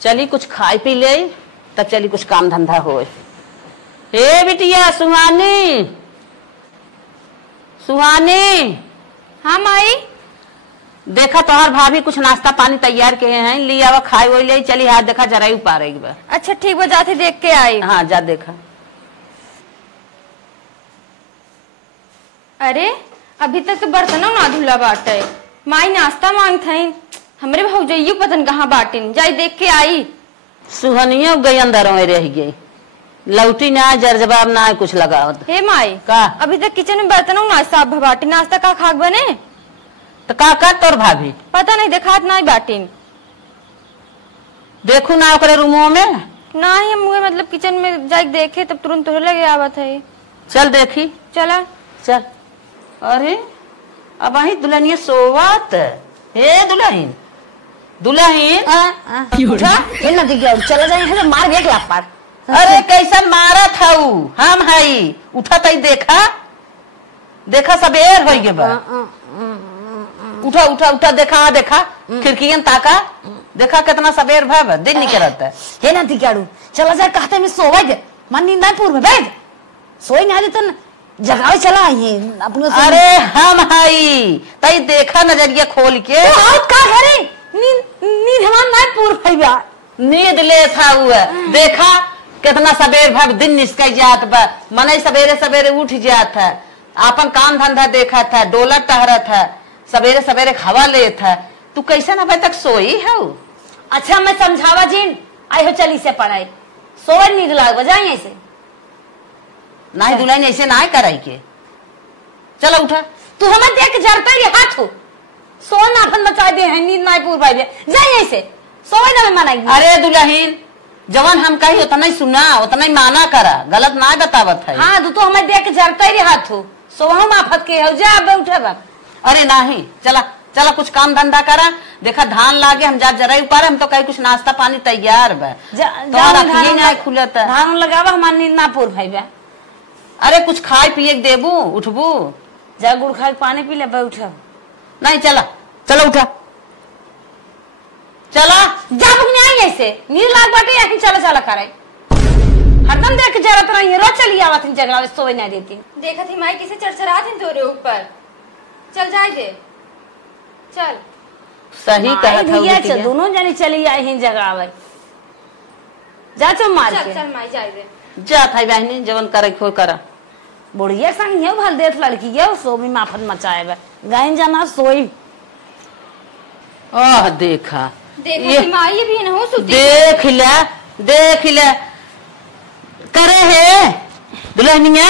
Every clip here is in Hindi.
चली कुछ खाई पी ले तब चली कुछ काम धंधा हो। हे बिटिया सुहानी, सुहानी। हाँ माई। देखा तोहर भाभी कुछ नाश्ता पानी तैयार किए हैं, लिया वो खाई वही ले चली। हाथ देखा जरा उपार एक बार। अच्छा ठीक बा, जाते देख के आई। हाँ जा देखा। अरे अभी तक तो बर्तनों ना धुला बाटे। माई नाश्ता मांगत है, हमरे भौजाइयो पतन कहाँ बाटिन, जाई देख के आई। सुहनियो गई अंदर में रह गई, लौटी ना जर जवाब ना कुछ लगा। हे माई का अभी तक किचन में बर्तनों नाश्ता बाटी, नाश्ता का खाक बने तो का कर तोर भाभी पता नहीं देखात ना बाटिन। देखू ना ओकरे रूमो में ना ही मुझे मतलब किचन में जाके देखे तब तुरंत तोहरे लगे आवत है। चल देखी। चला चल। अरे अब वही दुल्हनिया सोवत। हे दुल्हन, दुल्हन उठा ना दिख चला जाए मार भी एक लापार। अरे कैसा मारा था हम हाई उठा तई देखा, देखा सबेर हो गए बा। उठा उठा उठा देखा, देखा खिड़कियन ताका, देखा कितना सबेर भा दिन निकलता है। हे ना दिख चला जाए कहते में सोवा दे मन नींदा पूर्व में बैठ सोई ना तो जगावे चला आई अपने। अरे हम हाई तई देखा नजरिया खोल के का घरे नींद हमार ना पूर्व भैया नींद ले था हुआ। देखा कितना सबेर भर दिन निस्कई जात बा, मने सवेरे सवेरे उठ जात है, अपन काम धंधा देखा था, डोलत टहरा था, सवेरे सवेरे हवा ले था। तू कैसे ना अभी तक सोई है? अच्छा मैं समझावा जीन आई हो चली से पढ़ाई सोए नींद लाग बजाई ऐसे नहीं दुल्हन ऐसे ना कराई के। चलो उठा। तू हमें देख जरता ही हाथ हो सो ना अपन बचा दे है नींद ना पूर भाई जाए ऐसे सोए ना मनाई। अरे दुल्हन जवान हम कही उतना ही सुना उतना ही माना करा, गलत ना बतावत है। हाँ तो हमें देख जरता ही हाथ हो सो हम आफत के हो जा अब उठा बा। अरे नहीं चला चला कुछ काम धंधा करा। देखा धान लागे हम जा जरा उपार, हम तो कहीं कुछ नाश्ता पानी तैयार बा। खुलता धान लगावा हमार नींद ना पूर भाई बा। अरे कुछ खाए पिए देबू उठबू जा गुड़ खाए पानी पी ले उठा। नहीं चला चलो उठा चला जा बुकने आई ऐसे नींद लाग बाटे यहीं चला चला करे हरदम देख जरत रही रोज चली आवत जगह सोए ना देती। देखा थी माई किसे चरचरा थी तोरे ऊपर। चल जाए दे चल। सही कहा था दोनों जनी चली आई हैं जगह जा चल मार चल चल माई जाए दे जा था बहनी जवन करे खो करा। बुढ़िया संग है भल देख लड़की है सो भी माफत मचाए बा गायन जाना सोई। ओह देखा देखा माई भी न हो सुती देख ले करे है दुल्हनिया।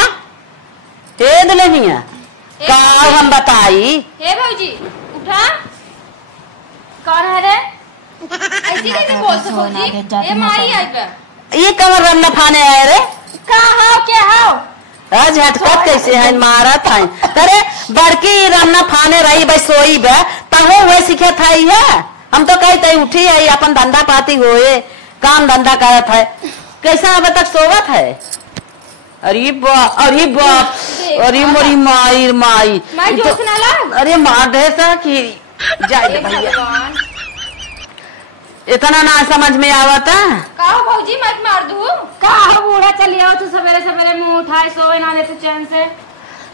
हे दुल्हनिया का हम बताई। हे भौजी उठा कौन है रे? ऐसी कैसे बोलते भौजी? ये माई आई बा। ये कमर रमना फाने आए रे का हाउ क्या हाउ आज हटकत कैसे है मारा था। अरे बड़की रमना फाने रही भाई सोई बा तहो वह सीखे था है। हम तो कहते उठी है अपन धंधा पाती होए काम धंधा करत है। कैसा अब तक सोवत है? अरे बाप अरे बाप अरे मोरी माई माई तो, अरे मार दे सा कि जाए भैया इतना ना समझ में आवता। कहो भौजी मत मार दू का बूढ़ा चली आओ तू सवेरे सवेरे मुंह उठाए सोए ना दे तू चैन से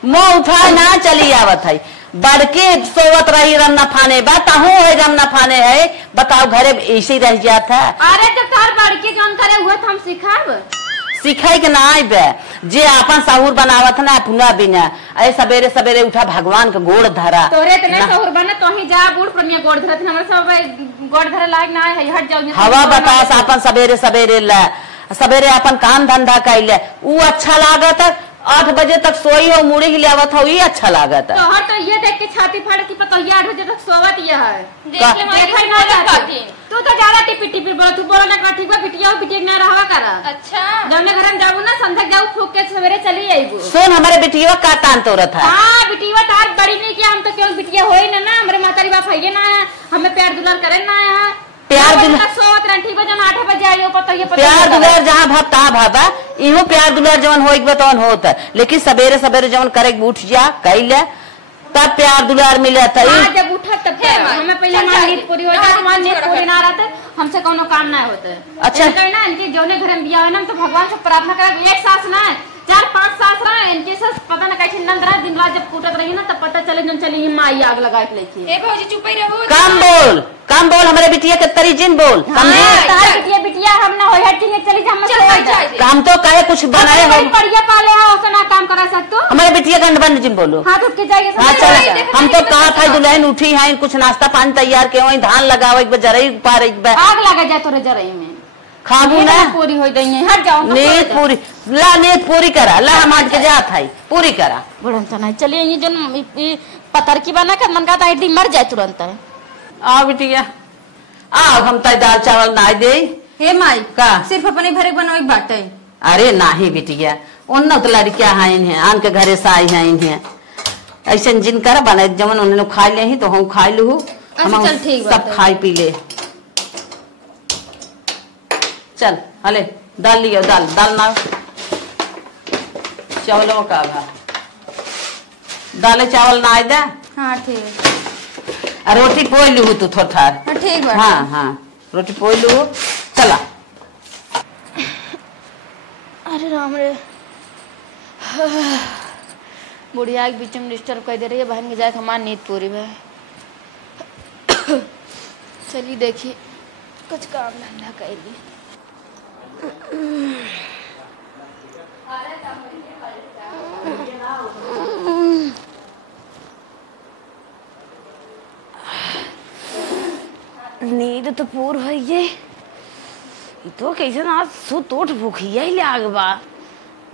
मुंह उठाए ना चली आवत है। बड़के सोवत रही रमना फाने बा ताहू है रमना फाने है। बताओ घरे ऐसे रह जाता। अरे तो तार बड़के जौन करे हुए तो हम सिखाब सिखाई के ना बे जे अपन साहुर बनावत ना पुना बिना अरे सवेरे सवेरे उठा भगवान के गोड़ धरा। तोरे इतने साहुर बना तो ही जा बूढ़ पर गोड़ धरत हमरा सब गोड़ धरे लायक ना है हट जाओ। हवा बतास अपन सवेरे सवेरे ला सवेरे अपन काम धंधा कैले ऊ अच्छा लागत। 8 बजे तक सोई हो मुड़ी हिलावत हो ये अच्छा लागत। तो हट ये देख के छाती फाड़ की पता 8 बजे तक सोवत ये है। देख ले मैं ना जाती तू तो ज्यादा टिपी टिपी बोल तू बोल ना काठी बा बिटिया बिटिया ना रहवा करा। अच्छा जौने घर में जाऊ ना संध्या जाऊ फूक के सवेरे चली आईबो। सुन हमारे बिटिया का तान तोरत है। हां बिटिया तार बड़ी नहीं किया हम तो केवल बिटिया होई ना हमरे मातारी बाप है ना हमें प्यार दुलार करे ना है। प्यार दुलार सोवत रंठी बजे 8 बजे आइयो पता ये प्यार दुलार जहां भाव ता भाबा इहो प्यार दुलार जवन होई बतवन होता। लेकिन सवेरे सवेरे जवन करे उठ जा कैले तब प्यार दुलार मिलत है। जब उठत तब हमें पहले नींद पूरी हो जाती नींद पूरी ना रहते हमसे कोनो काम ना होता है। अच्छा। ना इनके जौने घर में बिया है ना तो भगवान से प्रार्थना कर, एक सास ना 4-5 सास रहा इनके साथ पता ना कैसे नंद रहा, दिन रात जब कूटत रही ना तब पता चले जन चली माई आग लगा के लेके। ए भौजी चुप ही रहो, काम बोल हमारे बिटिया के तरी जिन बोल। बिटिया हम ना हो हटी चली जा, काम तो काहे कुछ बनाए हम बढ़िया पाले हो तो ना काम करा सकते हो। हमारे बिटिया का बंद जिन बोलो। हाँ तो जाइए। हाँ चल, हम तो कहा था दुल्हन उठी है, कुछ नाश्ता पानी तैयार के वही धान लगाओ, एक बार जरई पा रही आग लगा जाए तोरे जरई में खाबू ना पूरी हो जाइए। हट जाओ नींद पूरी ला, नींद पूरी करा ला, हम आज के जात है पूरी करा बुढ़न चलिए। ये जो पत्थर की बना कर मन का आईडी मर जाए तुरंत। आओ बिटिया आओ, हम तो दाल चावल ना दे। हे माई का सिर्फ अपने भरे बनवाई बाटे। अरे नाही बिटिया उन तो लड़कियां हैं आन के घरे से आई हैं, ऐसा जिन कर बना जमन उन्होंने खा ले ही तो हम खा लू, हम चल ठीक सब खाई पी ले। चल हले दाल लियो, दाल ना चावलों का दाल चावल ना दे। हाँ ठीक, रोटी पोई लू तू थोड़ा। ठीक है। हाँ रोटी पोई लू चला। अरे राम रे, बुढ़िया के बीच में डिस्टर्ब कर दे रही है, बहन के जाके हमारी नींद पूरी है। चलिए देखिए कुछ काम धंधा कर ली। नींद तो पूर हो गई, तो कैसे ना सो तोट भूखिया ही लाग बा,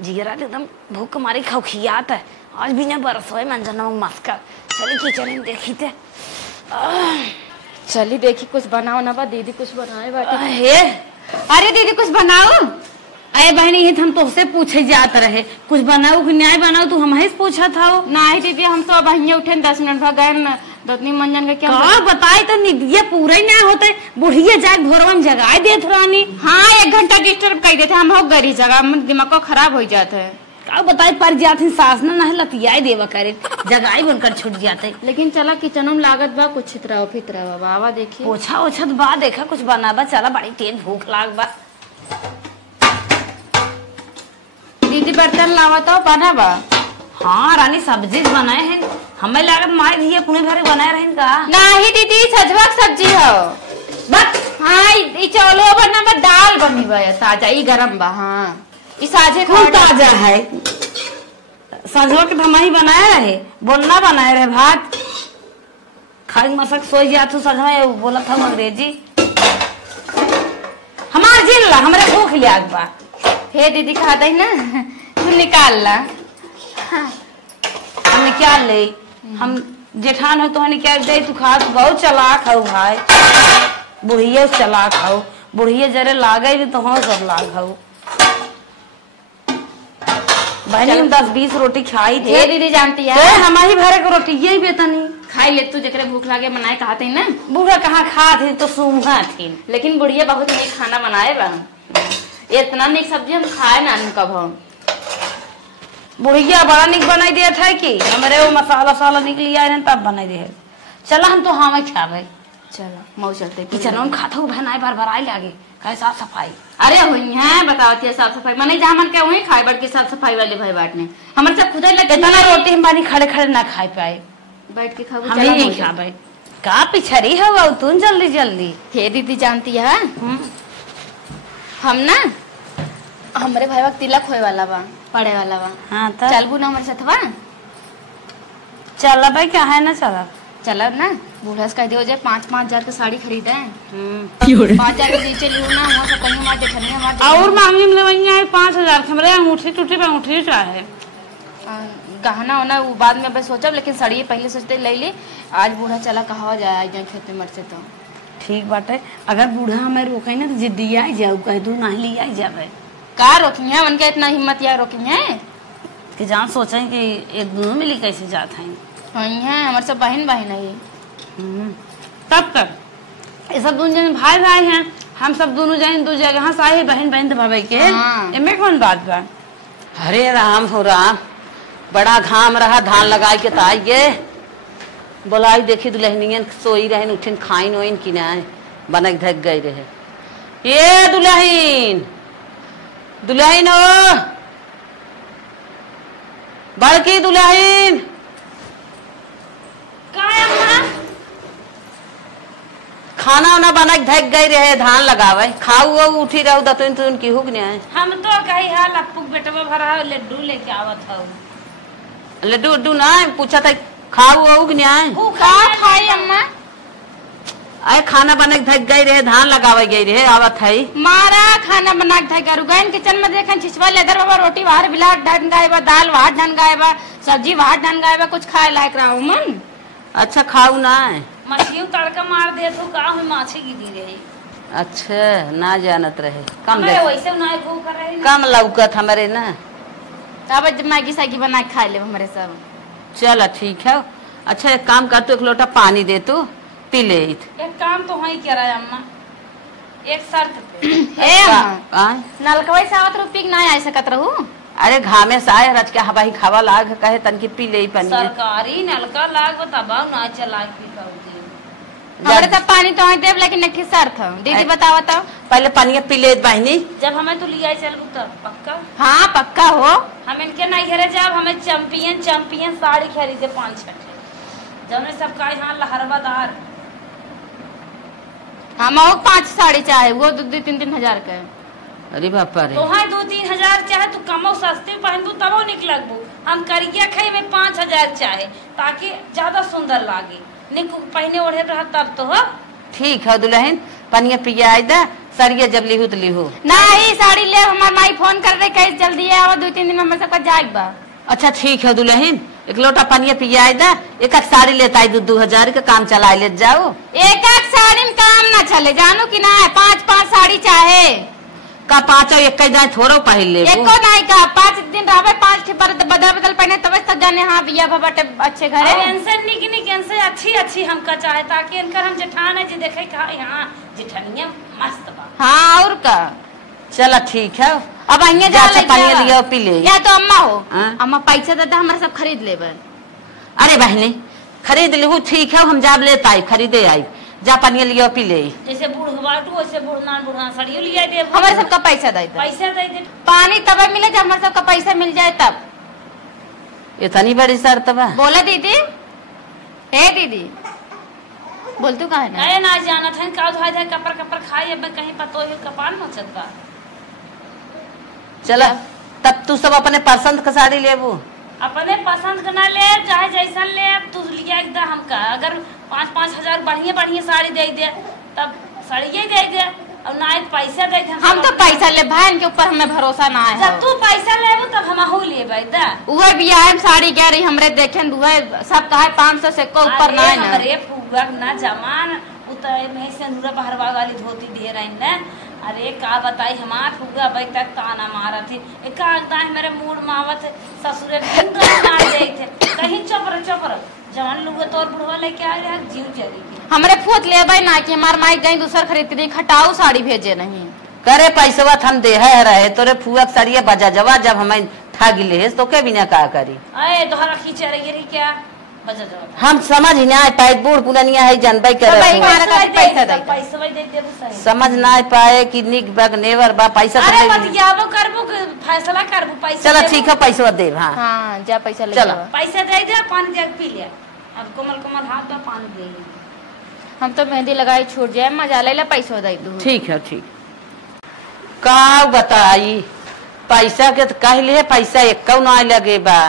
जिगरा एकदम भूख मारी खौखियात है। आज भी ना बरसोए मंजना मस्का। चली किचन में देखी थे, चली देखी कुछ बनाओ ना बा, दीदी कुछ बनाए बाटे। हे अरे दीदी कुछ बनाओ। अरे बहनी ये हम तुझसे पूछे जात रहे कुछ बनाओ कि न्याय बनाओ, तू हमें पूछा था। नहीं दीदी हम तो बहिया उठे 10 मिनट भाग गए, दतनी मंजन का क्या बताए तो ये पूरा ही ना होते, बुढ़िया जाग भोरवा में जगाए देत रानी। हाँ 1 घंटा डिस्टर्ब कर देते हम, हो गरी जगह दिमाग को खराब हो जाता है। का बताए पर जाते सास ना नहीं लतियाए देवा करे, जगाई बनकर छूट जाते। लेकिन चला किचन में लागत बा कुछ छितरा फितरा बाबा देखिए पोछा ओछा बा देखा कुछ बनाबा, चला बड़ी तेज भूख लाग बा। दीदी बर्तन लावा तो बना बा। हाँ रानी सब्जी बनाए हैं, हमें लागत माई दी पुणे भरे बनाए रहे का। नहीं दीदी सजवा सब्जी हो बस। हाँ ये चौलो बना बा, दाल बनी बा ताजा, ये गरम बा। हाँ ये साझे ताजा है, सजवा के धमाही बनाए रहे, बोलना बनाए रहे भात खाई मसक सोई जा तू सजवा बोला था अंग्रेजी। हमार जिला हमारे भूख लियाग बा। हे दीदी खा दे ना, तू निकाल ला। हम निकाल ले, हम जेठान हो तो हम निकाल दे, तू खा बहुत चलाक हो भाई, बुढ़िया चलाक हो, बुढ़िया जरे लागे भी तो हो सब लाग हो। बहनी हम 10-20 रोटी खाई थे। दीदी जानती है हमारी भरे को रोटी यही बेतनी खाई ले, तू जकरे भूख लागे बनाए कहते ना। बूढ़ा कहाँ खा थे तो सूंघा थी, लेकिन बुढ़िया बहुत नीक खाना बनाए बा, इतना नीक सब्जी हम खाए ना कब। हम बुढ़िया बड़ा निक बनाई दिया था कि हमारे वो मसाला साला निकली आए तब बनाई दे। चला हम तो हाँ खा भाई, चलो मऊ चलते किचन में खाता हूँ बहन बार बार आई लागे कहे साफ सफाई। अरे हुई है बताओती है साफ सफाई मने जहाँ मन के वही खाए, बड़ की साफ सफाई वाले भाई बांटने हमारे सब खुद लगे इतना रोटी हमारी खड़े खड़े ना खाए पाए, बैठ के खाओ। हम नहीं खा भाई का पिछड़ी हो तुम जल्दी जल्दी। हे दीदी जानती है हम ना हमारे भाई वक्त तिलक होए वाला बा, पड़े वाला बा। हाँ तो चलबू ना हमारे साथ बा। चला भाई क्या है ना चला चला ना, बूढ़ा से कह दियो जे 5-5 हजार की साड़ी खरीदे 5 हजार के नीचे लियो ना, वहाँ से कहीं हमारे देखने हमारे और मांगी में लेवैया है 5,000 हमरे अंगूठी टूटी पे अंगूठी चाहे गहना होना वो बाद में बस सोचा, लेकिन साड़ी पहले सोचते ले ली। आज बूढ़ा चला कहा जाए जाए खेते मर से तो ठीक बात है। अगर बूढ़ा हमें रोके ना तो जिद्दी आई जाओ, कह दू नहीं ली आई जावे का रोकी है उनके इतना हिम्मत या रोकी है कि जहाँ सोचे कि एक दोनों मिली कैसे जात है। है हमारे सब बहन है। तब कर ये सब दोनों जन भाई भाई हैं, हम सब दोनों जन दो जगह से आए बहन बहन तो भाई के इनमें कौन बात बा। हरे राम हो राम, बड़ा घाम रहा धान लगाई के ताइए बोलाई देखी दुल्हनियन सोई रहन उठिन खाइन ओइन कि ना बनक धक गई रहे। ये दुल्हन दुल्हन हो, बड़की दुल्हन खाना वाना बनक धक गई रहे, धान लगावे खाऊ उठी रहू दतुन तुन की हुक नहीं। हम तो कही हा लप्पू बेटवा भरा लड्डू लेके आवत हूँ। लड्डू उड्डू ना पूछा था खाऊ नहीं खाई अम्मा? अरे खाना बनक धक गई रहे, धान लगावे गई रहे आवत है। मारा खाना बना के गरु गए किचन में देखन छिछवा लेदर बाबा रोटी बाहर बिला ढन गायबा, दाल वहां ढन गायबा, सब्जी वहां ढन गायबा, कुछ खाए लायक रहा मन। अच्छा खाऊ ना मछलियों तड़का मार दे तो का हुई माछी गिरी रही। अच्छा ना जानत रहे कम वैसे ना वो कर रहे कम लौकत हमारे ना। अब मैगी सैगी बना के खा ले हमारे सब। चल ठीक है। अच्छा एक काम कर तू एक लोटा पानी दे तू पी ले। एक काम तो वही कह रहा है अम्मा, एक शर्त पे। नलकवा से आवत रुपी ना आ सकत रहू। अरे घामे से आए रच के हवा ही खावा लाग कहे तन की पी ले पानी। सरकारी नलका लाग तबाव ना चला पी पाऊंगी। हमारे सब पानी तो देव लेकिन एक शर्त है दीदी बताओ तो। पहले पानी पी ले बहनी। जब हमें तो लिया चल पक्का। हाँ पक्का हो। हम इनके नहीं घरे जब हमें चैंपियन साड़ी खरीदे 5-6 जब सब का यहाँ लहरवादार। हम 5 साड़ी चाहे वो 2-3 हजार का। अरे बापा रे तो 2-3 हजार चाहे तू कमो सस्ते पहन दू तब निकलबू। हम करिया खाई में 5 हजार चाहे ताकि ज्यादा सुंदर लागे निक पहने ओढ़े रहा तब तो हो। ठीक है दुल्हन पनिया पिया दे सरिया जब लिहू तो लिहू। नहीं साड़ी ले हमार माई फोन कर रहे कहीं जल्दी आओ 2-3 दिन में हम सबका जाएगा। अच्छा ठीक है दुल्हन एक लोटा पनिया पिया दे एक साड़ी लेता है 2 हजार का काम चला ले जाओ। एक साड़ी में काम ना चले जानू कि ना 5-5 साड़ी चाहे का 5 एक थोड़ा पहन ले एको नहीं का 5 दिन रहे 5 बदल पहने तब तक जाने। हाँ भैया बटे अच्छे घर है अच्छी हमका चाहे ताकि इनकर हम जेठान है जी देखे यहाँ जेठानिया मस्त बा। हाँ और का चला ठीक है। अब अहिया जा पानी लिया पी ले या तो अम्मा हो अम्मा पैसा देता हमारे सब खरीद ले। अरे बहनी खरीद लिहू ठीक है हम जाब लेता आई खरीदे आई जा पानी लिया पी ले। जैसे बूढ़ वैसे बूढ़ना साड़ी लिया दे हमारे सबका पैसा दे पानी तब मिले जब हमारे सबका पैसा मिल जाए तब। इतनी बड़ी शर्त बा बोला दीदी। ए दीदी बोल तू कहा ना ना जाना था का धोए थे कपर खाए अब कहीं पतो है कपाल मचत बा। चला तब तू सब अपने पसंद का साड़ी लेबू अपने पसंद का ना ले चाहे जैसा ले तू लिया एकदम हमका। अगर 5-5 हजार बढ़िया साड़ी दे दे तब साड़ी दे दे और ना पैसा दे दे। हम तो पैसा ले भाई के ऊपर हमें भरोसा ना है। जब तू पैसा लेबू तब हम हो लेबे दा उहे बियाह में साड़ी कह रही हमरे देखे दुहे सब कहे 500 से को ऊपर ना है ना। अरे फुगा ना जमान उतर में से नूरा बहरवा वाली धोती ढेर आई ना। अरे का बताई हमार फुगा भाई तक ताना मारा थी एक मेरे मूड मावत ससुरे थे कहीं चपर जवान लोग तो और बुढ़वा लेके आ रहे जीव चली हमरे फूट ले भाई ना कि हमार माई कहीं दूसर खरीद के खटाऊ साड़ी भेजे नहीं करे पैसा हम दे रहे तोरे फुआ सरिया बजा जवा जब हमें ठग ले तो के बिना का करी। अरे दोहरा खींचे रही क्या बजा जवा हम समझ ही ना पाए बूढ़ पुरानिया है जानबे करे पैसा दे समझ ना पाए कि निक बग नेवर बा पैसा अरे बतियाबो करबो फैसला करबो पैसा। चलो ठीक है पैसा दे। हां जा पैसा ले चलो पैसा दे दे पानी जग पी ले। अब कोमल हाथ में पानी दे हम तो मेहंदी लगाई छूट जाए मजा ले ले पैसा दे दू। ठीक है ठीक का बताई पैसा के तो कह ले पैसा एक ना लगे बा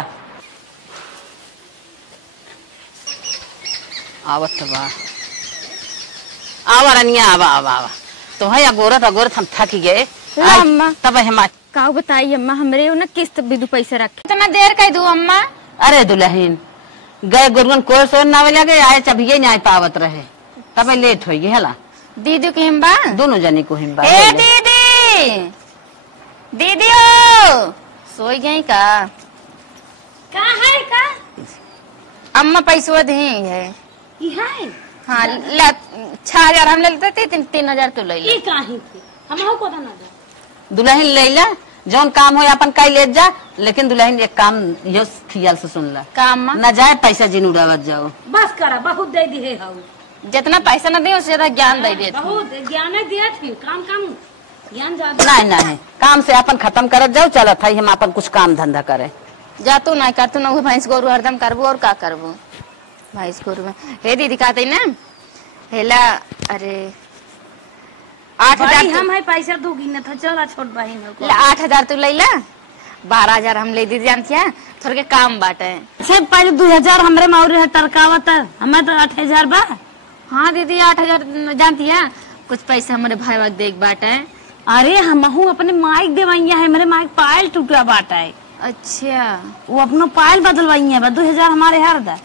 आवत बा आवा रनिया आवा तो है अगोरत हम थक गए अम्मा तब हम का बताई अम्मा हमरे ना किस्त बिदु पैसा रखे इतना देर कह दू अम्मा। अरे दुल्हन गए गुरगन कोई सोन ना लगे आए चबिए नहीं पावत रहे तब लेट हो हला दीदी को हिम्बा दोनों जनी को हिम्बा। ए दीदी ओ सोई गई का है का अम्मा पैसा दी है हाँ 6,000 हम ले लेते 3,000 तो ले ले दुल्हन ले ला जौन काम हो अपन कई ले जा लेकिन दुल्हन एक काम खियाल से सुन ला काम न जाए पैसा जिन उड़ावत जाओ बस करा बहुत दे दी है जितना पैसा न दे उससे ज्यादा ज्ञान दे देती। बहुत ज्ञान दिया थी, काम कम ज्ञान ज्यादा। नहीं नहीं, काम से अपन खत्म करत जाओ, चलत है हम अपन कुछ काम धंधा करे। जा तू ना कर, तू ना भैंस गोरू हरदम करबो और का करबो भैंस गोरू में। हे दीदी कहते ना हेला, अरे 8,000 हम है पैसा दू गिने था, चला छोट बहन को 8,000 तू ले ला, 12,000 हम ले दीदी जानती है, थोड़े के काम बाटे। अच्छा पहले 2,000 हमरे माउरी है तरकावत, हमें तो 8,000 बा। हाँ दीदी 8,000 जानती है, कुछ पैसा हमारे भाई वाग देख बाटे। अरे हम अपने माइक देवैया है, मेरे माइक पायल टूटा बाटा है। अच्छा वो अपनो पायल बदलवाई है, 2,000 हमारे हर दा।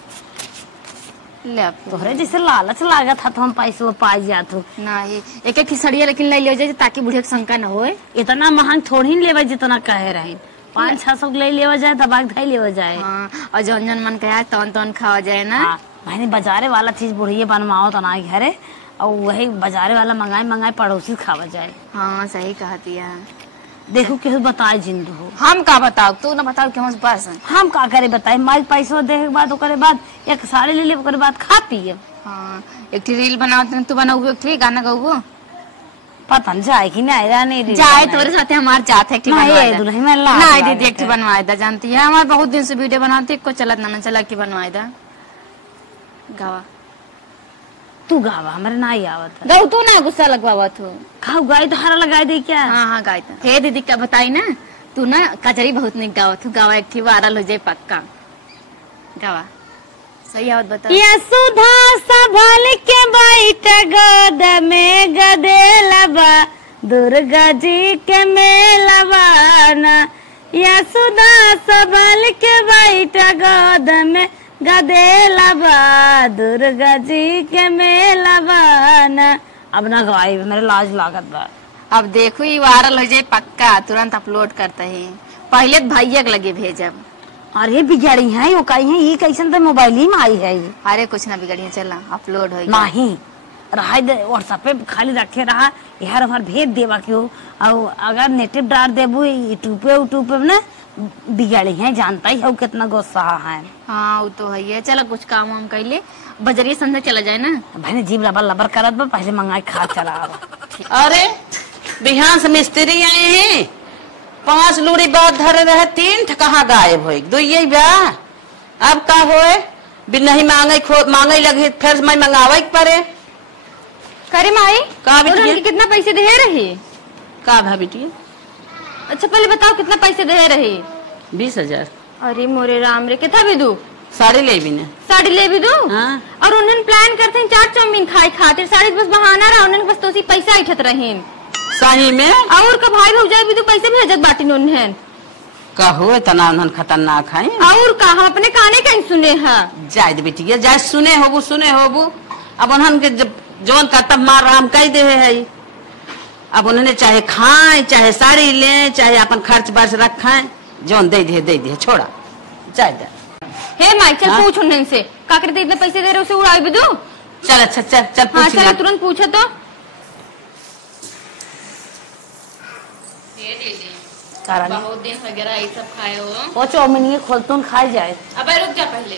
ले तोहरे जैसे लालच लागत था तो हम पैसे पाई जात हो। नहीं एक एक खिसड़िया लेकिन ले लियो जाए ताकि बुढ़िया के शंका न होए। इतना महंग थोड़ी न लेवा जितना कहे रहे, 500-600 ले लेवा जाए, दबाग धाई लेवा जाए। हाँ, और जौन जौन मन कहे तौन तौन खावा जाए ना। मैंने बाजारे वाला चीज बुढ़िया बनवाओ तो ना घरे, और वही बाजारे वाला मंगाए पड़ोसी खावा जाए। हाँ सही कहती है। देखो किस बताए जिंदू हो, हम का बताओ, तू ना बताओ क्यों बस हम का करे बताए। माइक पैसा देखे के बाद ओकरे बाद एक साड़ी ले ले, ओकरे बाद खा पिए। हाँ एक ठी रील बनाओ, तू बनाऊ एक ठी गाना गाऊ, पता नहीं जाए कि नहीं नहीं जाए तोरे साथे हमार जात है। नहीं दीदी एक ठी बनवाए दा, जानती है हमारे बहुत दिन से वीडियो बनाती को चलत ना चला की बनवाए दा। गावा तू गावा, हमारे ना ही आवत है। गाऊ तू ना गुस्सा लगवावा तू। खाओ गाय तो हरा लगा दे क्या। हाँ हाँ गाय तो। हे दीदी क्या बताई ना, तू ना कचरी बहुत नहीं गावा, तू गावा एक ठी वायरल हो जाए पक्का। गावा सही आवत बता। या सुधा संभल के बैठ गोद में गदेलबा, दुर्गा जी के मेलबा ना। या सुधा संभल के बैठ गोद में गदेलबा, दुर्गा जी के मेलबा ना। अब ना गाय, मेरे लाज लागत बा। अब देखो ये वायरल हो जाए पक्का, तुरंत अपलोड करते ही, पहले भैया के लगे भेजब। अरे बिगड़ी है वो कही है, ये कैसन तो मोबाइल ही में आई है। अरे कुछ ना बिगड़ी, चला अपलोड हो नहीं रहा व्हाट्सएप पे खाली रखे रहा, यार हमार भेज देवा क्यों। और अगर नेटिव डाल देबू यूट्यूब पे ना बिगड़ी है, जानता ही हो कितना गुस्सा है। हाँ वो तो है ये। चला कुछ काम वाम कर ले, बजरिया संध्या चला जाए ना। भाई जीव लबर लबर करत बा, पहले मंगाई खा चला। अरे बिहान से मिस्त्री आए हैं, 5 लूड़ी बाद धरे रहे, 3 कहाँ गायब हो दुई बा। अब का होए, भी नहीं मांगे लगे, फिर मैं मंगावे पड़े। करे माई का बिटिया कितना पैसे दे रही? का भा बिटिया? अच्छा पहले बताओ कितना पैसे दे रही? 20,000। अरे मोरे राम रे, कितना भी दू? साड़ी ले भी ने, साड़ी ले भी दू। हाँ। और उन्हें प्लान करते हैं चाट चाउमीन खाए खातिर, साड़ी बस बहाना रहा, उन्हें बस तो पैसा इठत रहे सही में। और का भाई भौजाई भी तो पैसे भेजत बाटी उन्हें का हो तना उन्हन खतरनाक है। और का हम अपने काने कहीं सुने हैं। जाए बिटिया जाए, सुने होबू। अब उन्हन के जौन कर्तव्य मार रहा हम कही दे है। अब उन्होंने चाहे खाए, चाहे साड़ी ले, चाहे अपन खर्च बर्च रखें, जौन दे दे छोड़ा जाए। हे माई चल पूछ उन्हें से, का करते इतने पैसे दे रहे उसे उड़ाई भी दो। चल अच्छा चल पूछ। हाँ चल तुरंत पूछे तो। बहुत दिन वगैरह ये सब खाए हो। वो चाउमीन ये खोलतून खाई जाए। अब रुक जा पहले,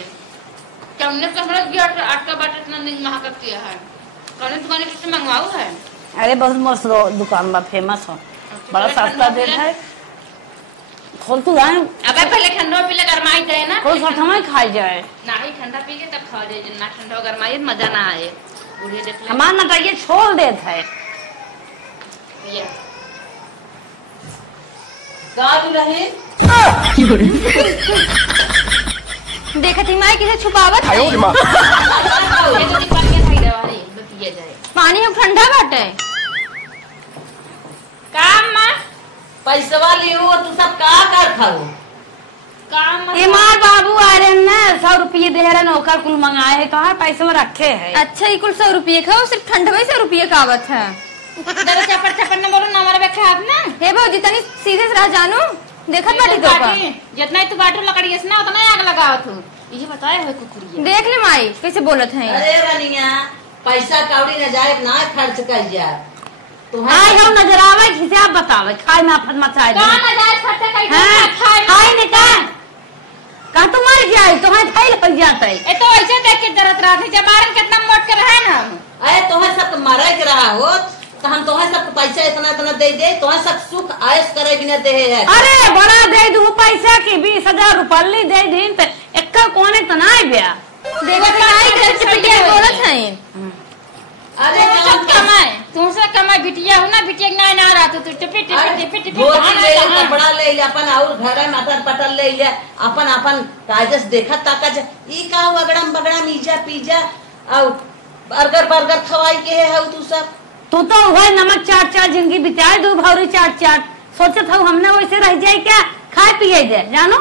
तुमने तो हमारा 8 का बाट इतना नहीं महंगा किया है, कौन दुकान किससे मंगवाओ है? अरे बहुत मस्त दुकान बा, फेमस हो, बड़ा सस्ता देता है। खोल तू जाए। अबे पहले ठंडा पी ले, गरमाई जाए ना। खोल साथ में खाई जाए। नहीं ठंडा पी के तब खा जाए, ना ठंडा गरमाई मजा ना आए। बूढ़े देख ले हमार ना ये छोड़ देता है। ये गाड़ी रहे देखा थी माई किसे छुपावत है। आयो रे माँ। ये तो निकाल के खाई दवाई बतिया जाए। पानी हम ठंडा बाटे। काम मां पैसा लियो, तू सब का कर खाओ। काम ये मार बाबू आ रहे ना, 100 रुपये दे रहे नौकर कुल मंगाए है, कहाँ पैसे में रखे है। अच्छा ये कुल 100 रुपये खाओ, सिर्फ ठंडा में 100 रुपये का आवत है। दरो चपर न बोलो ना, हमारा बैठा आप ना। हे भाजी तनी सीधे से रह जानू, देखत बाटी तो का जितना तू बाटू लकड़ी से ना उतना आग लगावत हो। ये बताए हो कुकुरिया देख ले माई कैसे बोलत है। अरे रानिया पैसा कौड़ी न जाए, ना खर्च कर जाए। आई हम नजर आवे हिसाब बतावे, खाए में आफत मचाए दे। कहां ना जाए खर्चा कई हां खाए खाए ने का का तुम्हारे जाए तुम्हें फैल हो जाता है। ए तो ऐसे देख के जरूरत रहा थे जबारन कितना मोट कर है ना हम। अरे तुम्हें सब मरे के रहा हो तो हम तुम्हें सब पैसा इतना इतना दे तुम्हें सब सुख आयस करे बिना दे है। अरे बड़ा दे दू पैसा की 20,000 रुपये दे दिन तो एक कोने तो ना ब्या देखो काई घर से पिटिया बोलत है। अरे जब कमाए तुमसे कमाए बिटिया हो ना बिटिया ना ना रहा तो टिपी टिपी टिपी धोती ले ले कपड़ा ले ले अपन और घर में मटन पटल ले ले अपन अपन काजस देखा ताका ई का अगड़म बगड़म ईजा पिज्जा और बर्गर बर्गर खवाई के है तू सब। तू तो वही नमक चाट चाट जिंदगी बिताए दो भौरी चाट चाट सोचत हूँ हमने वैसे रह जाए क्या खाए पिए दे जानो।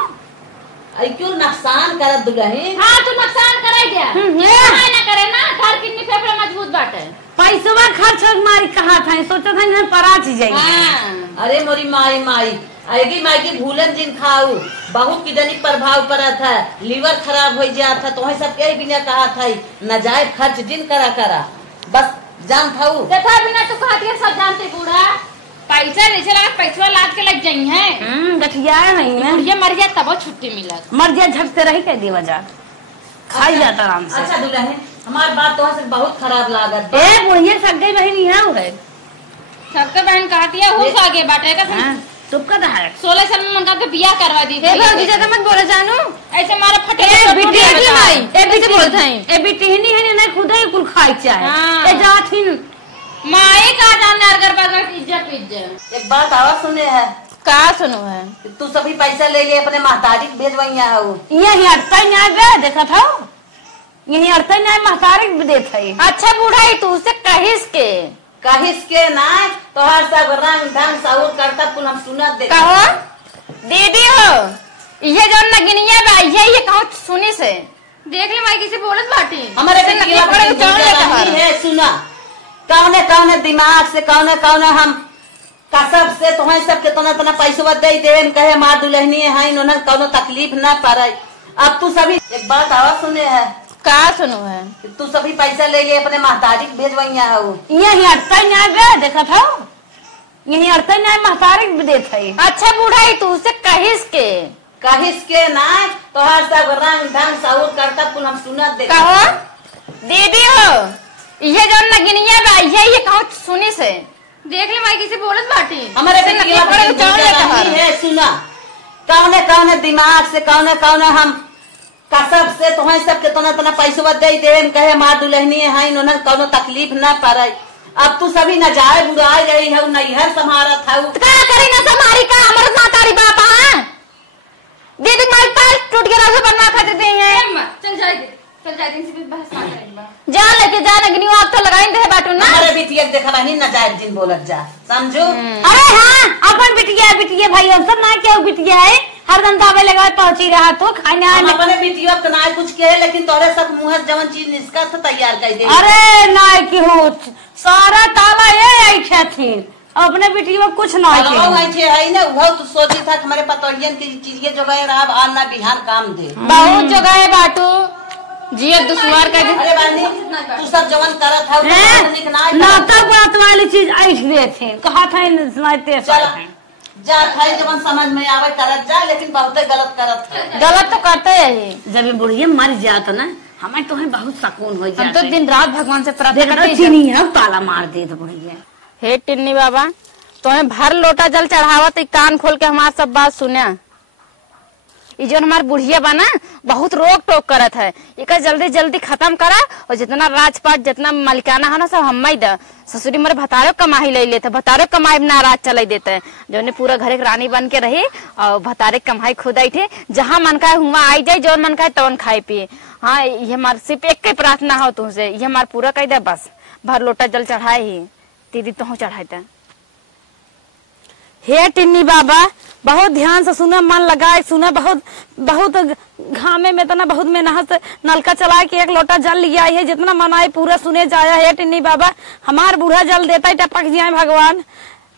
अरे क्यों नुकसान करत दुल्हन। हाँ तू नुकसान करे क्या ना करे ना घर कितनी फेफड़े मजबूत बाटे पैसवा खर्च मारी कहा था सोचा था पराच जाए। अरे मोरी माई माई आएगी माई की भूलन जिन खाऊ बहुत किडनी प्रभाव पड़त है लीवर खराब हो जाता है तुम्हें सब के बिना कहा था नाजायज खर्च जिन करा बस जान खाऊ देखा बिना तू कहती सब जानते बूढ़ा पैसा नहीं चला पैसा लाद के लग जाई है गठिया नहीं है ये मर गया तब छुट्टी मिला मर गया झट से रही कह दी वजह खाई जाता आराम से। अच्छा दुल्हन हमारी बात तो से बहुत खराब लागत ए बुढ़िया सगई बहनी है वो है सबके बहन कहती है हुस आगे बाटे का चुप कर है 16 साल में मंगा के बियाह करवा दी ए भौजी ज्यादा मत बोले जानू ऐसे मारा फटे ए बिटी की माई ए बिटी बोलत है ए बिटी ही नहीं है ना खुद ही कुल खाई चाहे ए जाथिन माई का जान अगर बगर इज्जत इज्जत एक बात आवाज सुने है का सुनो है तू सभी पैसा ले ले अपने महतारी भेजवैया हो यही अड़ता न्याय बे देखा था यही अड़ता न्याय महतारी देत है। अच्छा बूढ़ाई तू से कहिस के ना तोहार सब रंग ढंग साउर करता कुल हम सुनत दे कहो दीदी हो ये जो नगिनिया बा ये कहो सुनी से देख ले माई किसे बोलत बाटी हमारे है सुना कौने दिमाग से कौने हम कसब से तुम्हें सब के तना पैसा दे कहे मार दुल्हनी है इन्होंने कौनो तकलीफ न पड़े। अब तू सभी एक बात आवाज सुने है का सुनो है तू सभी पैसा ले ले अपने महतारी भेजवैया हो यही अड़ता न्याय बे देखा था यही अड़ता न्याय महतारी देत है। अच्छा बूढ़ाई तू से कहिस के ना तोहार सब रंग ढंग साउर करता कुल हम सुनत दे कहो दीदी हो ये जो नगिनिया बा ये कहो सुनी से देख ले माई किसे बोलत बाटी हमारे है सुना कौने दिमाग से कौने हम कसब से तुम्हें सब के तना पैसा दे कहे मार दुल्हनी है इन्होंने कौनो तकलीफ न पड़े। अब तू सभी न जाए बुढ़ाई गई है नैहर संभारा था करी ना संभारी का हमारे मातारी बापा दीदी मारी ताल टूट के रस बनवा खाते हैं चल जाएगी जा लेके जा नगनी आप तो लगाई दे बाटू ना अरे बिटिया देखा नहीं न जाए जिन बोलत जा समझो। अरे हाँ अपन बिटिया भाई हम सब ना क्या बिटिया है हर दिन दावे लगा पहुंची रहा तो खाने अपने बिटिया तो ना कुछ कहे लेकिन तोरे सब मुँह जवन चीज निष्का से तैयार कर दे। अरे ना की हो सारा ताला ये थी अपने बिटिया में कुछ ना है ना वो तो सोची था हमारे पतोड़ियन की चीजें जो गए रहा आज ना बिहार काम दे बहुत जगह बाटू जिया दुश्वार का अरे बानी तू सब जवन करत है नाटक बात वाली चीज ऐठ गए थे कहा था सुनाते जा खाई जवन समझ में आवे करत जा लेकिन बहुत गलत तो करते है जब बुढ़िया मर जात ना हमें तो बहुत सुकून हो जाता तो दिन रात भगवान से प्रार्थना करते ताला मार दे तो बुढ़िया हे टिन्नी बाबा तुम्हें भर लोटा जल चढ़ावत कान खोल के हमार सब बात सुना जो हमार बुढ़िया बना बहुत रोक टोक करत है एक जल्दी जल्दी खत्म करा और जितना राजपाट जितना मालिकाना है ना सब हम ही द ससुरी मेरे भतारो कमाई ले लेते भतारो कमाई ना राज चलाई देते जो ने पूरा घर एक रानी बन के रही और भतारे कमाई खुद आई थे जहाँ मन का हुआ आई जाए जो मन का तवन खाए पिए। हाँ ये हमार सिर्फ एक के प्रार्थना हो तुमसे ये हमार पूरा कह दे बस भर लोटा जल चढ़ाए ही दीदी तो चढ़ाए। हे टिन्नी बाबा बहुत ध्यान से सुना मन लगाए सुना बहुत घामे में तना बहुत मेहनत नलका चला के एक लोटा जल लिया है जितना मन आए पूरा सुने जाया है टिन्नी बाबा हमार बूढ़ा जल देता है टपक जाए भगवान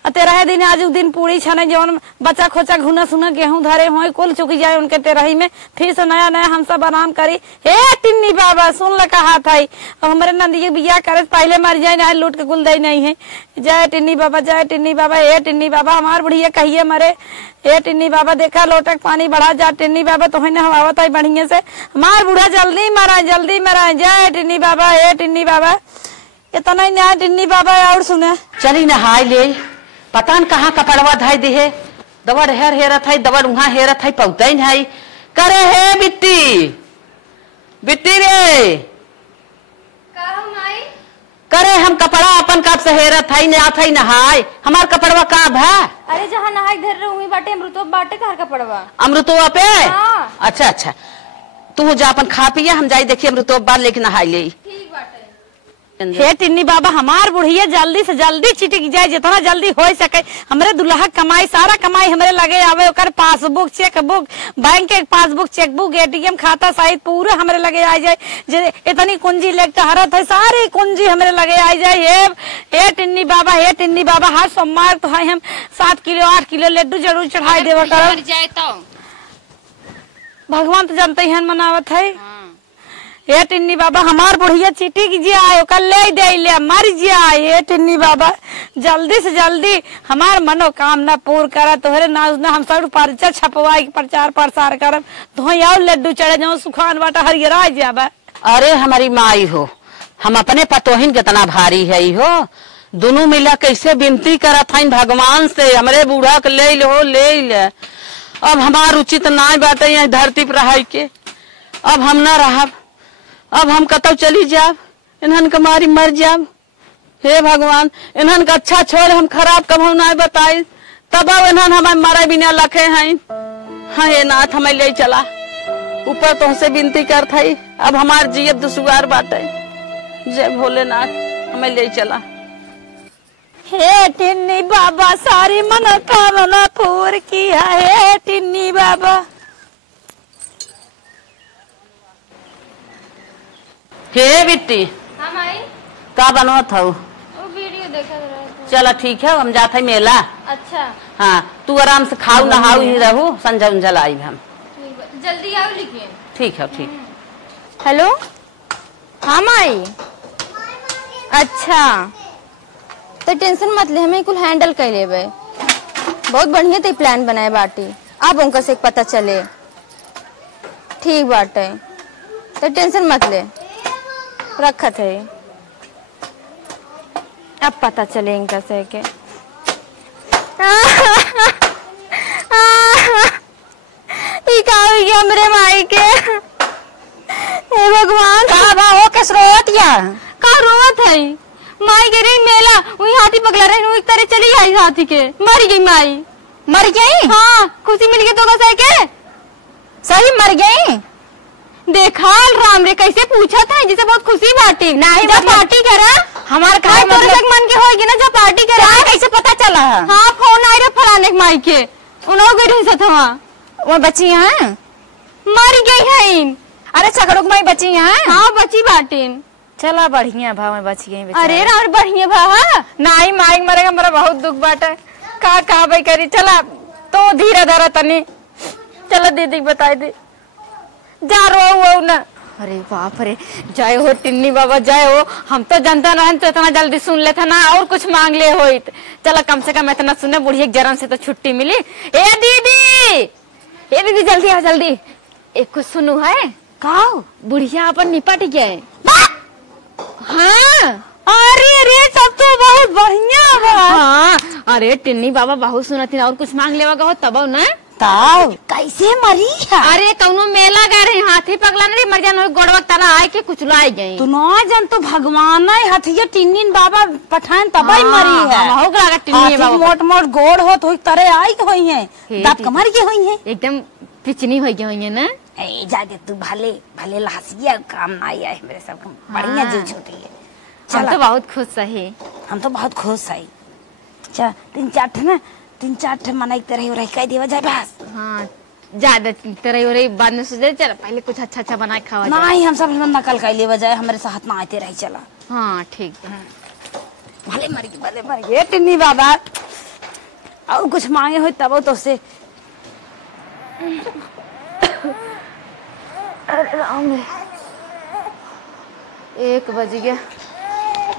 तेरह दिन आज दिन पूरी छने जवन बच्चा खोचा घुना सुना गेहूं धरे हो कुल चुकी जाए उनके तेरही में फिर से नया नया हम सब आराम करी। हे टिन्नी बाबा सुन ल कहा था हमारे नंदी के बिया करे पहले मर जाए ना लूट के कुल दे नहीं है। जय टिन्नी बाबा जय टिन्नी बाबा। हे टिन्नी बाबा हमार बुढ़िया कहिए मरे। हे टिन्नी बाबा देखा लोटक पानी बढ़ा जा टिन्नी बाबा तो हवावत है बढ़िया से हमार बूढ़ा जल्दी मरा जय टिन्नी बाबा। हे टिन्नी बाबा इतना ही न्याय टिन्नी बाबा और सुने चली नहाय ले पता न कहाँ कपड़वा धाई दिहे दवड़ हेरत है दवड़ उहाँ हेरत है पौते नहीं करे हे बिट्टी बिट्टी रे करे हम कपड़ा अपन कब से हेरत है न आत है नहाय हमार कपड़वा कब है। अरे जहाँ नहाय घर रही बाटे अमृतो बाटे घर कपड़वा अमृतोवा पे। हाँ। अच्छा तू जा अपन खा पिया हम जाई देखिए अमृतोवा बार लेके नहाय ले। ठीक बाटे। हे टिन्नी बाबा हमार बुढ़िया जल्दी से जल्दी चिटक जाए जितना जल्दी हो सके हमरे दुल्हा कमाई सारा कमाई हमरे लगे आवे ओकर पासबुक चेकबुक बैंक के पासबुक चेकबुक एटीएम खाता सहित पूरे हमरे लगे आ जाए जे इतनी कुंजी लेके हरत है सारी कुंजी हमरे लगे आ जाए। हे टिन्नी बाबा हर सोमवार तो है हम 7 किलो 8 किलो लड्डू जरूर चढ़ाई देवा कर भगवान तो जानते हैं मनावत है। ये टिन्नी बाबा हमार बुढ़िया चीटी की जी आयो कल ले मर जाए। ये टिन्नी बाबा जल्दी से जल्दी हमार मनोकामना पूर्ण करा तोहरे नाज हम सब पर्चा छपवाई प्रचार प्रसार करब तो लड्डू चढ़े जाओ सुखान बाटा हरियरा जाबा। अरे हमारी माई हो हम अपने पतोहिन कितना भारी है हो दोनों मिला कैसे विनती करत हईन भगवान से हमरे बूढ़ा के ले अब हमार उचित ना बाटे यहाँ धरती पर रह के अब हम न रहब अब हम कतौ चली जाब इन्हन के मारी मर जाब। हे भगवान इन्हन का अच्छा छोड़ हम खराब कभू ना बताई तब इन्हन हमें मारे बिना लखे हैं। हाँ हे नाथ हमें ले चला ऊपर तुमसे विनती करत है अब हमार जियब दुसुगार बाटे जय भोलेनाथ हमें ले चला। हे टिन्नी बाबा सारी मनोकामना पूर्ण किया। हे टिन्नी बाबा हे बिट्टी हाँ माई का बनवत हो वो वीडियो देखा रहे। चला ठीक है हम जाते मेला। अच्छा हाँ तू आराम से खाऊ नहाऊ ही रहू संजा उंजल आई हम जल्दी आओ लिखिए। ठीक है ठीक। हेलो हाँ माई अच्छा तो टेंशन मत ले हमें कुल हैंडल कर लेबे बहुत बढ़िया ते प्लान बनाए बाटी अब उनका से पता चले ठीक बाटे तो टेंशन मत ले रखत है अब पता चले इनका से के हमरे माई के हे भगवान का हो कस रोत या का रोत है माई के रे मेला वही हाथी पगला रहे वही तरह चली आई हाथी के मर गई माई मर गई। हाँ खुशी मिल गई तो कैसे के सही मर गई। देखा राम रे कैसे पूछा था जिसे बहुत खुशी बाटी नहीं जब पार्टी करा हमारे खाए तो तक मन के होगी ना जब पार्टी करा कैसे पता चला। हाँ फोन आए रे फलाने के माई के उन्होंने गई रही था वहाँ वो बची हैं मर गई है। अरे छकड़ों माई बची हैं। हाँ बची बाटीन चला बढ़िया भाव में बच गई। अरे राम बढ़िया भाव नहीं माई मरेगा मेरा बहुत दुख बाटे का भाई करी चला तो धीरे धीरे तनी चलो दीदी बताई दे जा रो ना। अरे बाप रे जय हो टिन्नी बाबा जय हो हम तो जनता रहन तो इतना जल्दी सुन लेता ना और कुछ मांग ले हो चला कम से कम इतना सुने बुढ़िया जरम से तो छुट्टी मिली। ए दीदी जल्दी आ जल्दी एक कुछ सुनू है का बुढ़िया अपन निपट गए। हाँ अरे सब तो बहुत बढ़िया। हाँ अरे टिन्नी बाबा बहुत सुनती और कुछ मांग लेवा हो तब ना ताव कैसे मरी है। अरे कौनो मेला गए रहे हाथी पगला नहीं मर जान गोड़वा तना आए के कुछ लाई गई तू ना जान तो भगवान हथिया टिन्नी बाबा पठान तब ही मरी है। हो गया टिन्नी बाबा मोट मोट गोड़ हो तो तरह आई हुई है दांत कमर के हुई है एकदम पिचनी हो गई हुई है ना। जाके तू भले भले लासिया काम ना आई मेरे सब बढ़िया जी छोटी है। हम तो बहुत खुश है हम तो बहुत खुश है। अच्छा 3-4 ठे मनाई तरह कह देवा जाए बस। हाँ ज्यादा तरह बाद में सोचे चल पहले कुछ अच्छा बना खावा नहीं हम सब नकल कर ले जाए हमारे साथ ना आते रही चला। हाँ ठीक है भले मर गई टिन्नी बाबा और कुछ मांगे हो तब तो से। अरे राम, 1 बज गया,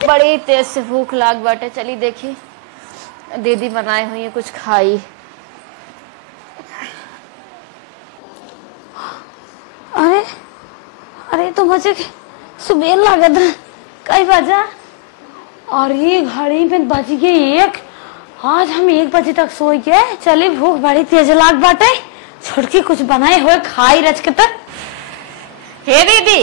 बड़ी तेज से भूख लाग बाटे। चली देखी दीदी बनाए हुई है कुछ खाई। अरे अरे तो मुझे सुबह लागत है कई बजा, और ये घड़ी में बज गई 1। आज हम 1 बजे तक सोई गए। चली भूख बड़ी तेज लाग बाटे, छोड़के कुछ बनाए हुए खाई रच के तक। हे दीदी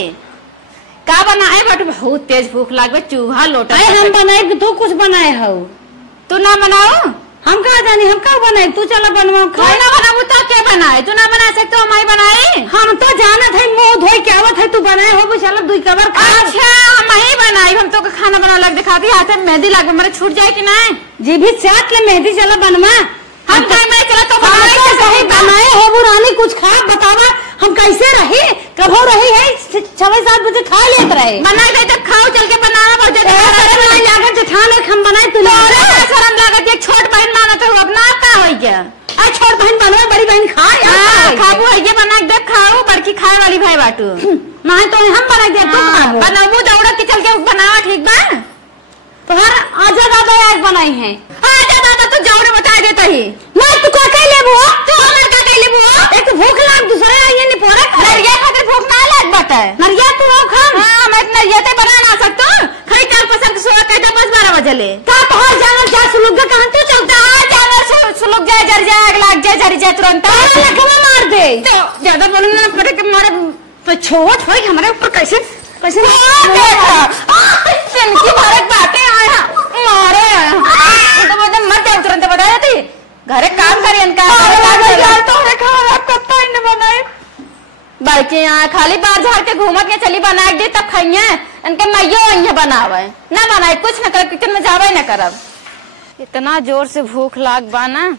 का बनाए बट बहुत तेज भूख लागे, चूहा लोटा। हम बनाए तू कुछ बनाए हो, तू ना बनाओ। हम कहा जानी, हम का बनाए, तू चला बनवा। तू ना बनाऊ तो क्या बनाए, तू ना बना सकते हो, हमारी बनाए। हम तो जाना थे मुंह धोई के आवत है, तू बनाए हो चला 2 कवर खा। अच्छा हम ही बनाई, हम तो खाना बना लग दिखाती हाथ में मेहंदी लागे मेरे छूट जाए कि नहीं। जी भी चाट ले मेहंदी चला बनवा। हम कहीं मैं चला तो बनाए हो बुरानी कुछ खा बतावा, हम कैसे रहे कभो रही है 6-7 बजे खा लेते रहे। बनाए दे तब खाओ, चल के बनाना बहुत लागत जेठान हम बनाए तू शर्म लागत। एक छोट बहन मानत हो अपना का हो गया। छोट बहन बनवा, बड़ी बहन खा खाबू है ये बना दे, खाओ बड़की खाए वाली भाई बाटू। नहीं तो हम बना दे तो बनाबू दौड़ के चल के बनावा ठीक बा। तुम्हारा आजा दादा आज बनाई है। आजा दादा तो जौड़ बता देता ही। मैं तू का कह लेबो, तू हमर का कह लेबो। एक भूख लाग दूसरे ये नहीं पोरा नरिया खातिर भूख ना लाग बटे। नरिया तू आओ खा। हां मैं नरिया ते बना ना सकतो, खाई 4-5 सोया कहता 10-12 बजे ले। का तोहर जाना जा सुलुग कहां तू चलता आ जाना सुलुग जाए जर जाए आग लाग जाए जर जाए तुरंत लकवा मार दे। तो ज्यादा बोलूंगा ना पड़े के मारे तो छोट होई हमारे ऊपर कैसे कैसे की भारत बातें आया मारे तो मुझे मत जाओ तुरंत बता देती। घरे काम करी इनका यार तो रे खाना कत्ता इन्हें बनाए बल्कि यहाँ खाली बाहर झाड़ के घूमत के चली बना दे तब खाइए। इनके मैयो यहाँ बनावे ना बनाए कुछ न कर किचन में जावे न करब। इतना जोर से भूख लाग बा ना,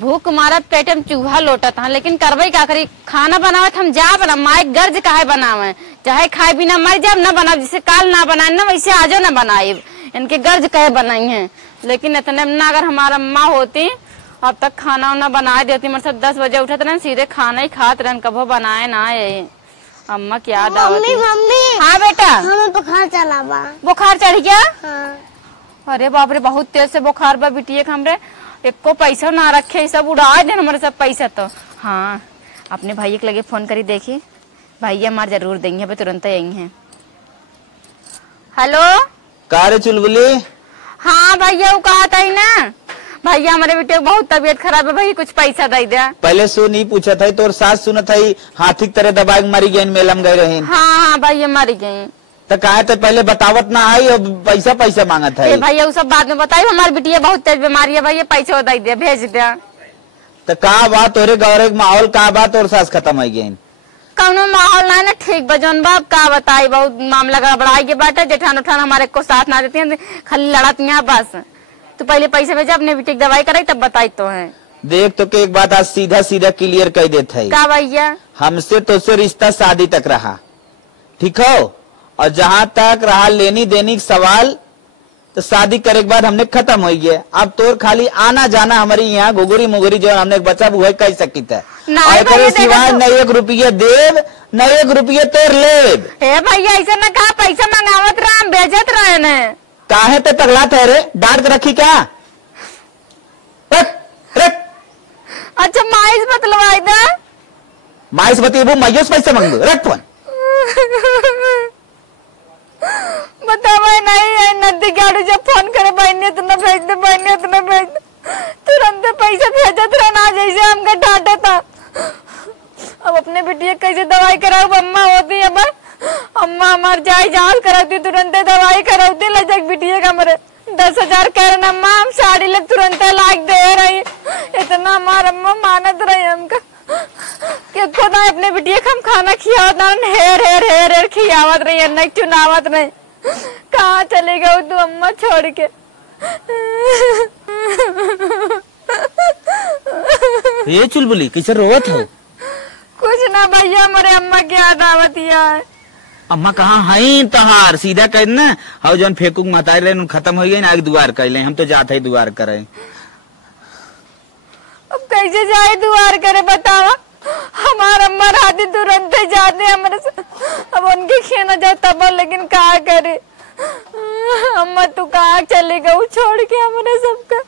भूख मारा पेट में चूहा लोटत है, लेकिन करबई का करी। खाना बनावत हम जा बना माए गर्ज काहे बनावे, चाहे खाए बिना मर जाब ना बनाब, जिसे काल ना बनाए ना वैसे आजो ना बनाए। इनके गर्ज कहे बनाई है, लेकिन इतने ना अगर हमारा अम्मा होती अब तक खाना वाना बना देती। मेरे साथ 10 बजे उठत रहन सीधे खाना ही खात रहन, कभो बनाए ना ये अम्मा की याद आवती। मम्मी हाँ बेटा हमें बुखार चला बा। बुखार चढ़ गया? हाँ। अरे बाप रे बहुत तेज से बुखार बा बिटिया हमरे, एको पैसा ना रखे सब उड़ा दे हमारे सब पैसा। तो हाँ अपने भाई के लगे फोन करी देखी, भैया हमारे जरूर देंगे, तुरंत यही है। हेलो का रे चुलबुली? हाँ भैया वो कहा था ही ना, भैया हमारे बेटे बहुत तबीयत खराब है, भैया कुछ पैसा दे दे। पहले सो नहीं पूछा था, तोर सास सुना था हाथी की तरह दबाई मरी गई मेलम गए रहे। हाँ भैया मरी गई। तो कहा तो पहले बतावत ना आई और पैसा मांगा था। भैया वो सब बाद में बताई, हमारी बिटिया बहुत तेज बीमारी है, भैया पैसा दे दे भेज दे। तो का बात तोरे गौरे माहौल का बात और सास खत्म हो गई? कौनो माहौल ना ना ठीक बजन बाप का बताई, बहुत मामला गड़बड़ाई के बाटे। जेठान उठान हमारे को साथ ना देती है, खाली लड़ाती है बस। तो पहले पैसे भेजा अपने बेटे की दवाई कराई तब बताई तो है। देख तो के एक बात आज सीधा सीधा क्लियर कह देता है। का भैया? हमसे तो से रिश्ता शादी तक रहा, ठीक हो, और जहाँ तक रहा लेनी देनी का सवाल तो शादी करे के बाद हमने खत्म हो गया। अब तोर खाली आना जाना हमारी यहाँ घुगुरी मुगुरी जो हमने बचा वो कह सकती था। और सिवाय न 1 रुपया देव न 1 रुपया तोर लेब। हे भैया ऐसा न कहा, पैसा मंगावत रहा हम भेजत रहे ने। काहे तो तगला थे रे, डांट के रखी क्या? रख रख। अच्छा माइस बतलवाई दा। माइस बतेबू मैयो से पैसा मांगू, रख फोन। बतावा नहीं है नदी गाड़ी जब फोन करे बहने तो न भेज दे, बहने तो न भेज दे, तुरंत पैसा भेजत रहना जैसे हमका डांटा था। अब अपने बिटिया कैसे दवाई कराऊ, अम्मा होती है बस अम्मा हमार जाए जांच कराती तुरंत दवाई कराती लजक बिटिया का मरे 10,000 कह रहे अम्मा हम साड़ी लग तुरंत लाग दे रही। इतना हमार अम्मा मानत रही हमका कि खुद अपने बिटिया का हम खाना खियावत ना हेर हेर हेर हेर खियावत रही है, नहीं चुनावत नहीं। कहाँ चले गए तू अम्मा छोड़ के? ये चुलबुली किसे रोवत हो? कुछ ना भैया हमारे अम्मा की याद आवत है। अम्मा कहाँ है तहार? सीधा कह ना, और जौन फेंकू मताई रहे खत्म हो गई ना, आगे दुआर कर ले, हम तो जाते ही दुआर करे। अब कैसे जाए दुआर करे बतावा। हमारा अम्मा राती तुरंत जाते हमारे से, अब उनके खेना जाओ तब, लेकिन कहा करे। अम्मा तू कहाँ चले गऊ छोड़ के हमारे सबका।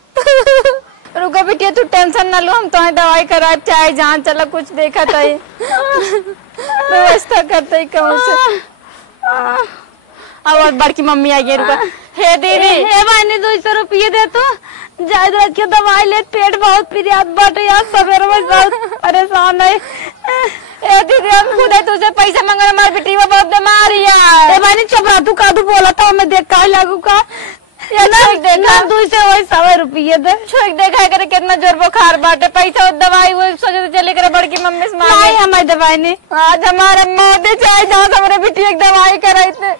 रुको बेटिया तू टेंशन ना लो, हम तो दवाई करा चाहे जहाँ चला कुछ देखा था व्यवस्था करते ही कहूँ से। अब बड़की मम्मी आ गई। रुको हे दीदी हे भाई 200 रुपये दे तो जायद रख के दवाई ले, पेट बहुत पिरियात बाटे यार, सवेरे में बहुत परेशान है। ए दीदी हम खुद है तुझसे पैसा मांगने, हमारी बेटी वो बहुत बीमारी है। ए भाई चपरा तू का तू बोला था मैं देख का लागू का या छोड़ देखा 200 वही 100 रुपये दे छोड़ देखा करे कितना जोर बुखार बाटे, पैसा और दवाई वो सोचे तो चले करे बड़की मम्मी से मांगे। नहीं हमारी दवाई नहीं, आज हमारे मोदी चाहे जहाँ से हमारे बेटी एक दवाई कराई थे।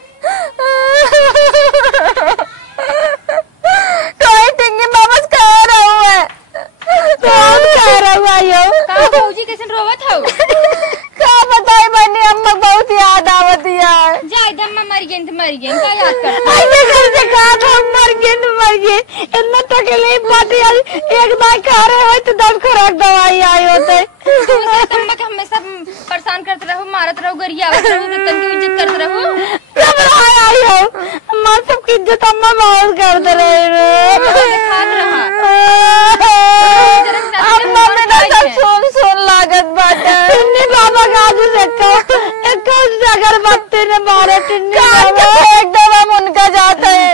कोई टिंगी वापस कह रहा है कौन कह रहा हुआ यो का भौजी कैसे रोवत हो। का बताई बनी अम्मा बहुत याद आवत यार। जाय दम्मा मर गई का याद कर। ऐसे कैसे कहा था मर गए इतना तकले पार्टी एक बार खा रहे हो तो 10 खुराक दवाई आई होते। दम्मा के हमेशा परेशान करते रहो, मारत रहो, गरियावत रहो, तन की इज्जत करते रहो। सब आई हो अम्मा सबकी इज्जत अम्मा बहुत करते रहे। खात रहा अम्मा बेटा सब सुन लागत बाटे। टिन्नी बाबा काजू से एक अगरबत्ती ने मारे टिन्नी बाबा एक दवा उनका जाता है।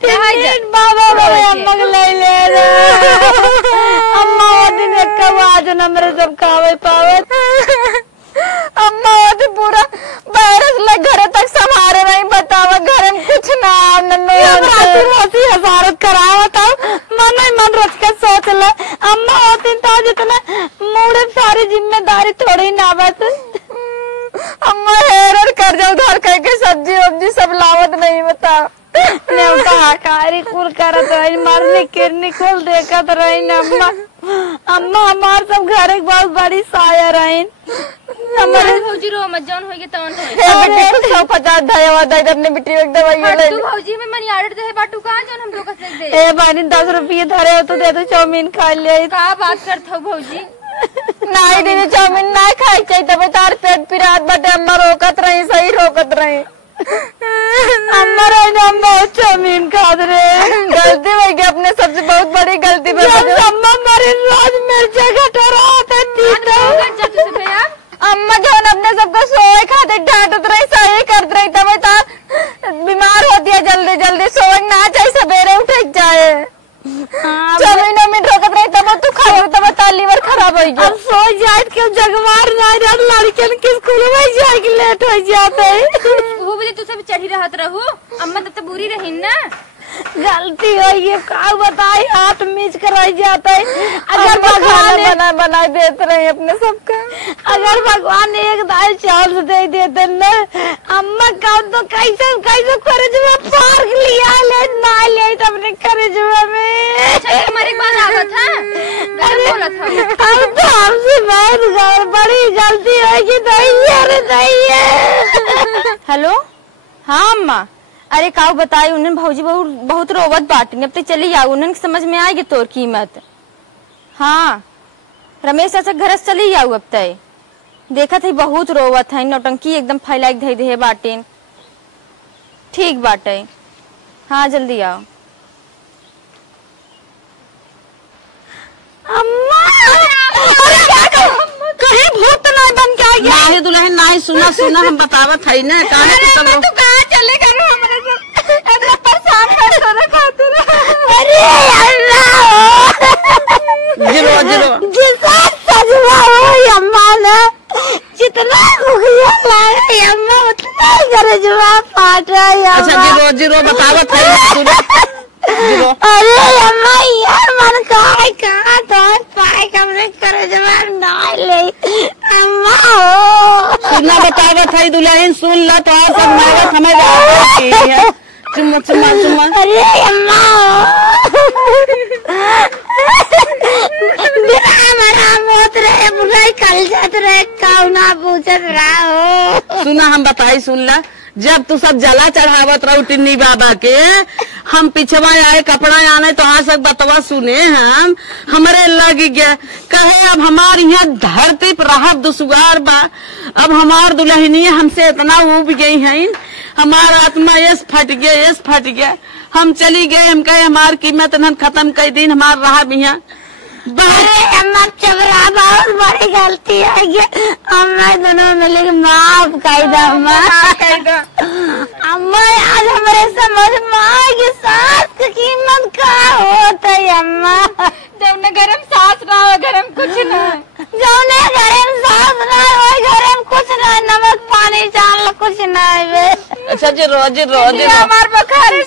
टिन्नी बाबा मेरे अम्मा को ले ले अम्मा वो दिन एक आज न मेरे सब खावे पावे। अम्मा तो पूरा वायरस लग घर तक संभारे नहीं, बतावा घर में कुछ ना राती हजारत करावा था मन ही मन रच के सोच ले। अम्मा होती तो जितना मुड़े सारी जिम्मेदारी थोड़ी ना बस। अम्मा हेर कर जाओ उधार करके सब्जी वब्जी सब लावत नहीं बता। कारी कुल करत रही मरने किरनी कुल देखत रही न अम्मा। अम्मा हमार सब घर एक बहुत बड़ी साया रही। हमारे भौजी रो मत जौन होगे तौन होए। हे बेटी को 150 धन्यवाद दे अपने बेटी एक दवाई ले। तू भौजी में मनी आर्डर दे बाटू कहां जौन हम लोग से दे। ए बानी 10 रुपये धरे हो तो दे दो चाउमीन खा ले। का बात करत हो भौजी। नहीं दीदी चाउमीन ना खाई चाहिए तब तार पेट पिरात बटे। अम्मा रोकत रही सही रोकत रही। अम्मा रही बहुत चाउमीन खा रहे। गलती हो गई अपने सबसे बहुत बड़ी गलती। अम्मा मरे रोज मिर्चा घटोरा अम्मा जो अपने सबको सोए खाते डांटत रही सही करत रही तब तार बीमार होती है जल्दी जल्दी। सोए ना चाहिए सवेरे उठ जाए। चाउमीन में रोकत रही तब तू खाओ तब तार लीवर खराब हो गया। अब सो जाए क्यों जगवार ना लड़कियन के स्कूल में जाए के लेट हो जाते। वो भी तू सब चढ़ी रहत रहू, अम्मा तब तो बुरी रही ना। गलती हो ये का बताई हाथ मीच कर रह जाता है। अगर भगवान बना देते रहे अपने सबका। अगर भगवान एक दाल चावल दे देते न अम्मा का तो कैसे कैसे खरीदवा पार्क लिया ले ना ले तो अपने खरीदवा में हमारे बात आवत है गलत बोलत हो। अब तो हमसे बहुत बड़ी गलती होगी। हेलो हाँ अम्मा। अरे काऊ बताई उन्हें भौजी बहुत रोवत बाटी। अब तो चली जाओ उन्हें समझ में आएगी तोर कीमत। हाँ रमेश चाचा घर से चली जाऊ। अब तय देखा थी बहुत रोवत है, नौटंकी एकदम फैलाई धई दे बाटे। ठीक बाटे हाँ जल्दी आओ। अम्मा कहीं भूत नहीं बन के आ गया। नहीं दुल्हन नहीं सुना हम बतावत है ना काहे अरे मैं तो कहाँ चले गए हमारे से इतना परेशान करते रहे। अरे जिरो जिरो जिसका सजवा हो अम्मा ने जितना मुखिया लाए अम्मा उतना गरजवा फाट रहा है। अच्छा जिरो जिरो बतावत है जिरो। अरे अम्मा यार मन कहाँ तो पाए कमरे गरजवा ना ले अम्मा हो। सुनना बतावत है दुल्हन सुन ला तो सब मारत हमें है। चुम्मा चुम्मा चुम्मा। अरे अम्मा हमारा मोत रहे बुराई कल जात रहे काउना पूछत रहा हो। सुना हम बताई सुन ला जब तू सब जला चढ़ावत रहो टिन्नी बाबा के, हम पिछवा आए कपड़ा आने तो हाँ सब बतवा सुने हम हमारे लग गया कहे अब हमार यहाँ धरती पर रहा दुश्वार बा, अब हमार दुल्हनिया हमसे इतना उब गई है, हमारा आत्मा यस फट गया, हम चली गए, हम कहे हमार कीमत न खत्म कर दिन हमार रहा भी यहाँ। अम्मा चबरा बहुत बड़ी गलती है ये, अम्मा दोनों मिले माफ कर दो अम्मा। अम्मा आज हमारे समझ माँ की सास की कीमत का होता है अम्मा। जब न गरम सास ना हो गरम कुछ ना, जब न गरम सास ना हो गरम कुछ ना, नमक पानी चाल कुछ ना है। अच्छा जी रोज हमार बखार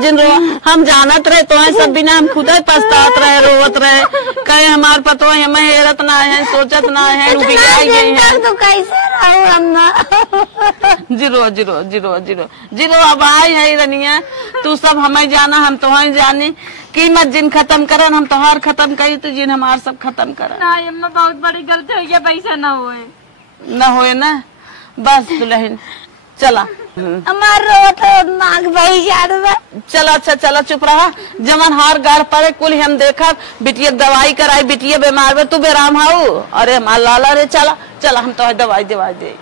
जिन रो हम जानत रहे तो सब बिना हम खुद पछतात रहे रोवत रहे कहे हमार पतो हमें हेरत ना है सोचत ना है तो कैसे रहो अम्मा। जीरो अब आई है रनिया, तू सब हमें जाना हम तुम्हें जानी, कीमत जिन खत्म करन हम तोहार खत्म करी तो जिन हमार सब खत्म करन। ना अम्मा बहुत बड़ी गलती हो गया, पैसा ना होए ना बस दुल्हन चला हमार रोता नाक भाई याद में। चला अच्छा चला चुप रहा, जमन हार गाड़ पड़े कुल हम देखा, बिटिया दवाई कराई, बिटिया बीमार में तू बेराम हाउ, अरे हमार लाला रे चला हम तो दवाई दे।